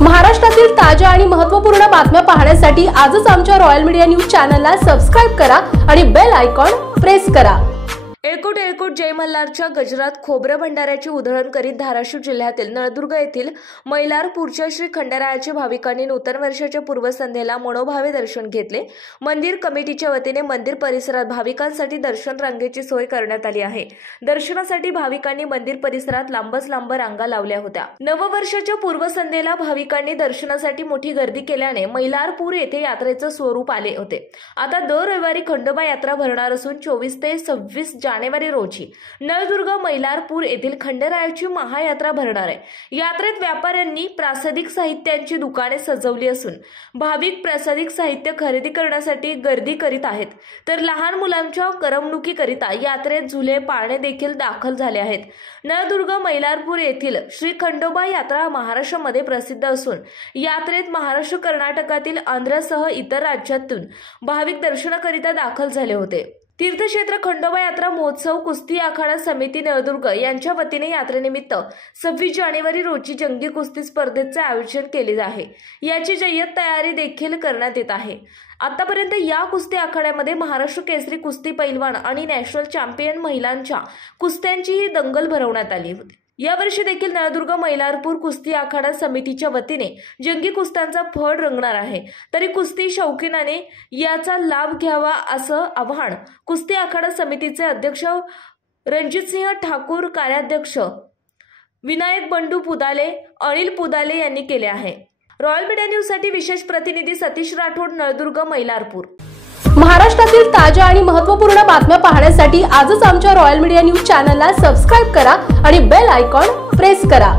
महाराष्ट्रातील ताज्या आणि महत्त्वपूर्ण बातम्या पाहण्यासाठी आजच आमच्या रॉयल मीडिया न्यूज चॅनलला सबस्क्राइब करा आणि बेल आयकॉन प्रेस करा। एळकोट एळकोट जय मल्हारच्या गजरात खोबरं भंडाऱ्याची उधळण करीत धाराशिव जिल्ह्यातील नळदुर्ग येथील मैलारपूरच्या श्री खंडेरायाच्या भाविकांनी नूतन वर्षाच्या पूर्वसंध्येला मनोभावे दर्शन घेतले। मंदिर कमिटीच्या वतीने मंदिर परिसरात भाविकांसाठी दर्शन रांगेची सोय करण्यात आली आहे। दर्शनासाठी भाविकांनी मंदिर परिसरात लांबच लांब रांगा लावल्या होत्या। नववर्षाच्या पूर्वसंध्येला भाविकांनी दर्शनासाठी मोठी गर्दी केल्याने मैलारपूर येथे यात्रेचं स्वरूप आले होते। आता दर रविवारी खंडोबा यात्रा भरणार असून 24 ते 26 जानेवारी रोजी नळदुर्ग मैलारपूर येथील खंडेरायाची महायात्रा भरणार आहे। यात्रेत व्यापाऱ्यांनी प्रासादिक साहित्यांची दुकाने सजवली असून भाविक प्रासादिक साहित्य खरेदी करण्यासाठी गर्दी करीत आहेत, तर लहान मुलांच्या करमणुकीकरिता यात्रेत झुले पाळणे देखील दाखल झाले आहेत। नळदुर्ग मैलारपूर येथील श्री खंडोबा यात्रा महाराष्ट्रामध्ये प्रसिद्ध असून यात्रेत महाराष्ट्र, कर्नाटकातील आंध्रसह इतर राज्यातून भाविक दर्शनाकरिता दाखल झाले होते। तीर्थक्षेत्र खंडोबा यात्रा महोत्सव कुस्ती आखाडा समिती नळदुर्ग यांच्या वतीने यात्रेनिमित्त 26 जानेवारी रोजी जंगी कुस्ती स्पर्धेचे आयोजन केले आहे। याची जय्यत तयारी देखील करण्यात येत आहे। आतापर्यंत या कुस्ती आखाड्यामध्ये महाराष्ट्र केसरी कुस्ती पैलवान आणि नॅशनल चॅम्पियन महिलांच्या कुस्त्यांचीही दंगल भरवण्यात आली होती। यावर्षी देखील नळदुर्ग मैलारपूर कुस्ती आखाडा समितीच्या वतीने जंगी कुस्त्यांचा फड रंगणार आहे, तरी कुस्ती शौकीनाने याचा लाभ घ्यावा असं आवाहन कुस्ती आखाडा समितीचे अध्यक्ष रणजितसिंह ठाकूर, कार्याध्यक्ष विनायक बंडू पुदाले, अनिल पुदाले यांनी केले आहे। रॉयल मीडिया न्यूज साठी विशेष प्रतिनिधी सतीश राठोड, नळदुर्ग मैलारपूर। महाराष्ट्रातील ताज्या आणि महत्त्वपूर्ण बातम्या पाहण्यासाठी आजच आमच्या रॉयल मीडिया न्यूज चॅनलला सबस्क्राइब करा आणि बेल आयकॉन प्रेस करा।